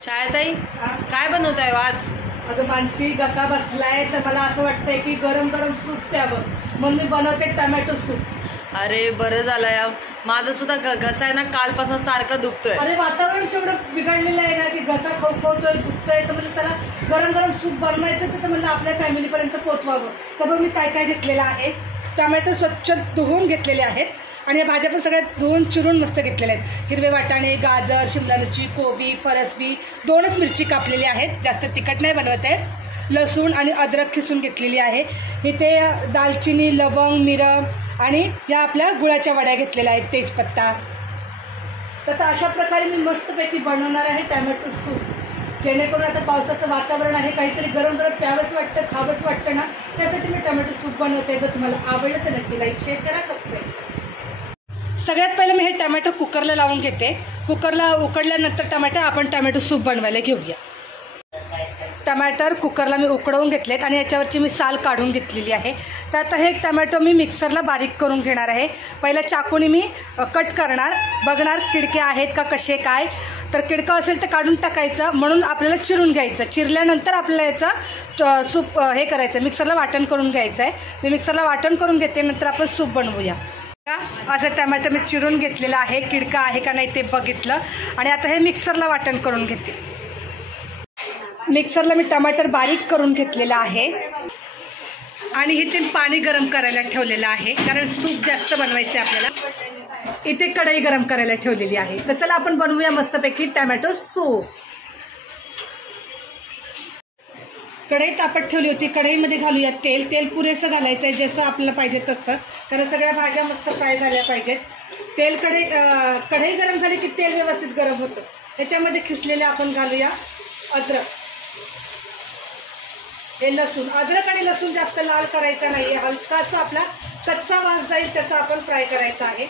छायाताई काय बनवताय आज? अगं मानसी घसा बसलाय तर मला असं वाटतंय की गरम गरम सूप प्यावं म्हणून मी बनवते टोमॅटो सूप। अरे बरं झालं या, माझं सुद्धा घसा आहे ना कालपासून सारखा दुखतोय। अरे वातावरण एवढं बिघडलेलं आहे ना की घसा खवखवतोय दुखतोय, तर म्हणजे चला गरम गरम सूप बनवायचं तर म्हणलं आपल्या फॅमिलीपर्यंत पोहोचवावं। तर बघ मी काय काय घेतलेलं आहे। टोमॅटो स्वच्छ धुवून घेतलेले आहेत आणि या भाज्या पण सगळ्या धुवून चिरून मस्त घेतलेल्या आहेत। हिरवे वाटाणे, गाजर, शिमला मिरची, कोबी, फरसबी, 2च मिरची कापलेली आहेत, जास्त तिखट नाही बनवत आहे। लसूण आणि अद्रक खिसून घेतलेली आहे। इथे दालचिनी, लवंग, मिरं आणि या आपल्या गुळाच्या वड्या घेतलेल्या आहेत, तेजपत्ता। तर अशा प्रकारे मी मस्तपैकी बनवणार आहे टोमॅटो सूप, जेणेकरून आता पावसाचं वातावरण आहे, काहीतरी गरम गरम प्यावंच वाटतं, खावंच वाटतं ना, त्यासाठी मी टोमॅटो सूप बनवते। जर तुम्हाला आवडलं तर नक्की लाईक शेअर करा, सबस्क्राईब। सगळ्यात पहिले मी हे टोमॅटो कुकरला लावून घेते। कुकरला उकडल्यानंतर आपण टोमॅटो सूप बनवायला घेऊया। टमाटर कुकरला मी उकडवून घेतलेत आणि याच्यावरची मी साल काढून घेतलेली आहे। तर आता हे टोमॅटो मी मिक्सरला बारीक करून घेणार आहे। पहिल्या चाकूने मी कट करणार, बघणार किडके आहेत का कसे काय, तर किडकं असेल तर काढून टाकायचं, म्हणून आपल्याला चिरून घ्यायचं। चिरल्यानंतर आपल्याला याचं सूप हे करायचं, मिक्सरला वाटण करून घ्यायचं आहे। मी मिक्सरला वाटण करून घेते, नंतर आपण सूप बनवूया। असं टोमॅटो मी चिरून घेतलेलं आहे, किडका आहे का नाही ते बघितलं आणि आता हे मिक्सरला वाटण करून घेते। मिक्सरला मी टमाटर बारीक करून घेतलेला आहे आणि इथे पाणी गरम करायला ठेवलेलं आहे, कारण सूप जास्त बनवायचं आहे आपल्याला। इथे कढई गरम करायला ठेवलेली आहे। तर चला आपण बनवूया मस्तपैकी टोमॅटो सूप। कढई तापत ठेवली होती, कढईमध्ये घालूया तेल। तेल पुरेसं घालायचं आहे, जसं आपल्याला पाहिजे तसं, कारण सगळ्या भाज्या मस्त फ्राय झाल्या पाहिजेत। तेल कढई गरम झाली की तेल व्यवस्थित गरम होतं। त्याच्यामध्ये खिसलेले आपण घालूया अद्रक, हे लसूण। अद्रक आणि लसूण जास्त लाल करायचा नाही, हलकासा आपला कच्चा वास जाईल त्याचा आपण फ्राय करायचा आहे।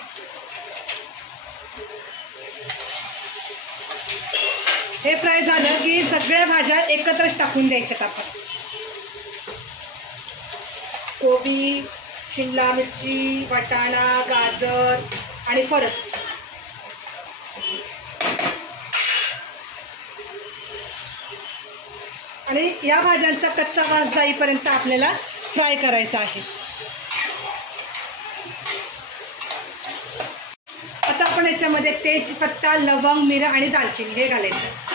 हे फ्राय झालं की सगळ्या भाज्या एकत्रच टाकून द्यायच्यात आपण। कोबी, शिमला मिरची, वाटाणा, गाजर आणि फरस। आणि या भाज्यांचा कच्चा वास जाईपर्यंत आपल्याला फ्राय करायचा आहे। आता आपण याच्यामध्ये तेजपत्ता, लवंग, मिरं आणि दालचिनी हे घालायचं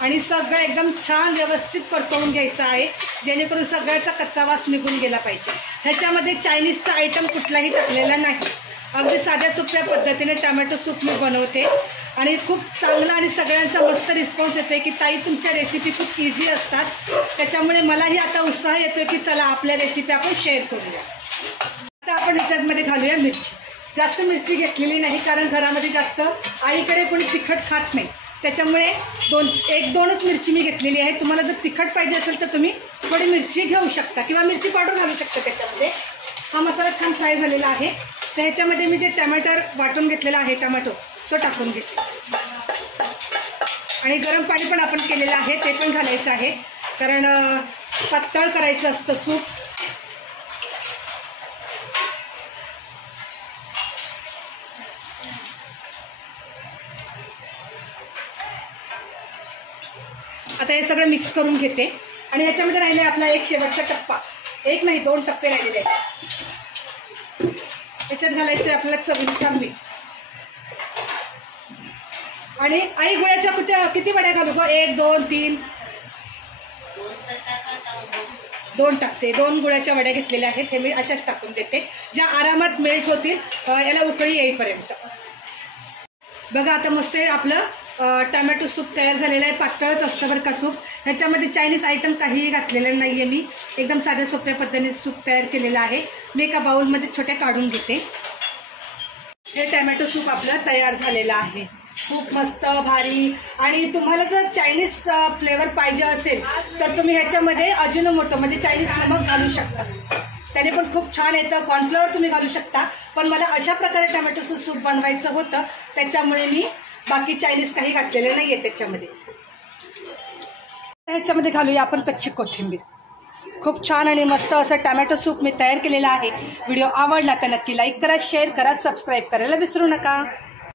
आणि सगळं एकदम छान व्यवस्थित परतवून घ्यायचं आहे, जेणेकरून सगळ्याचा कच्चा वास निघून गेला पाहिजे। ह्याच्यामध्ये चायनीजचा आयटम कुठलाही टाकलेला नाही, अगदी साध्या सोप्या पद्धतीने टोमॅटो सूप मी बनवते आणि खूप चांगला आणि सगळ्यांचा मस्त रिस्पॉन्स येतोय की ताई तुमच्या रेसिपी खूप इझी असतात। त्याच्यामुळे मलाही आता उत्साह येतोय की चला आपल्या रेसिपी आपण शेअर करूया। आता आपण ह्याच्यामध्ये घालूया मिरची। जास्त मिरची घेतलेली नाही, कारण घरामध्ये जास्त आईकडे कोणी तिखट खात नाही, त्याच्यामुळे 1-2च मिरची मी घेतलेली आहे। तुम्हाला जर तिखट पाहिजे असेल तर तुम्ही थोडी मिरची घेऊ शकता किंवा मिरची पावडर घालू शकता त्याच्यामध्ये। हा मसाला छान फ्राय झालेला आहे, तर ह्याच्यामध्ये मी जे टमाटर वाटून घेतलेला आहे टोमॅटो तो टाकून घेते आणि गरम पाणी पण आपण केलेलं आहे ते पण घालायचं आहे, कारण पातळ करायचं असतं सूप। आता हे सगळं मिक्स करून घेते आणि ह्याच्यामध्ये राहिले आपला एक शेवटचा टप्पा, एक नाही 2 टप्पे राहिलेले आहेत। ह्याच्यात घालायचं आपल्याला चवीनुसार मीठ आणि आई गुळाच्या किती वड्या घालू गो? 1, 2, 3, 2 टाकते। 2 गुळाच्या वड्या घेतलेल्या आहेत, हे मी अशाच टाकून देते, ज्या आरामात मेल्ट होतील याला उकळी येईपर्यंत। बघा आता मस्त आपलं टोमॅटो सूप तयार झालेलं आहे। पातळच असतं बरं का सूप, ह्याच्यामध्ये चायनीज आयटम काहीही घातलेलं नाही आहे, मी एकदम साध्या सोप्या पद्धतीने सूप तयार केलेलं आहे। मी एका बाउलमध्ये छोट्या काढून घेते। हे टोमॅटो सूप आपलं तयार झालेलं आहे, खूप मस्त भारी। आणि तुम्हाला जर चायनीज फ्लेवर पाहिजे असेल तर तुम्ही ह्याच्यामध्ये अजिनोमोटो म्हणजे चायनीज नमक घालू शकता, त्याने पण खूप छान येतं। कॉर्नफ्लॉवर तुम्ही घालू शकता, पण मला अशा प्रकारे टोमॅटो सूप बनवायचं होतं, त्याच्यामुळे मी बाकी चायनीज काही घातलेले नाही आहे त्याच्यामध्ये। ह्याच्यामध्ये घालूया आपण कच्ची कोथिंबीर। खूप छान आणि मस्त असं टोमॅटो सूप मी तयार केलेला आहे। व्हिडिओ आवडला तर नक्की लाईक करा, शेअर करा, सबस्क्राईब करायला विसरू नका।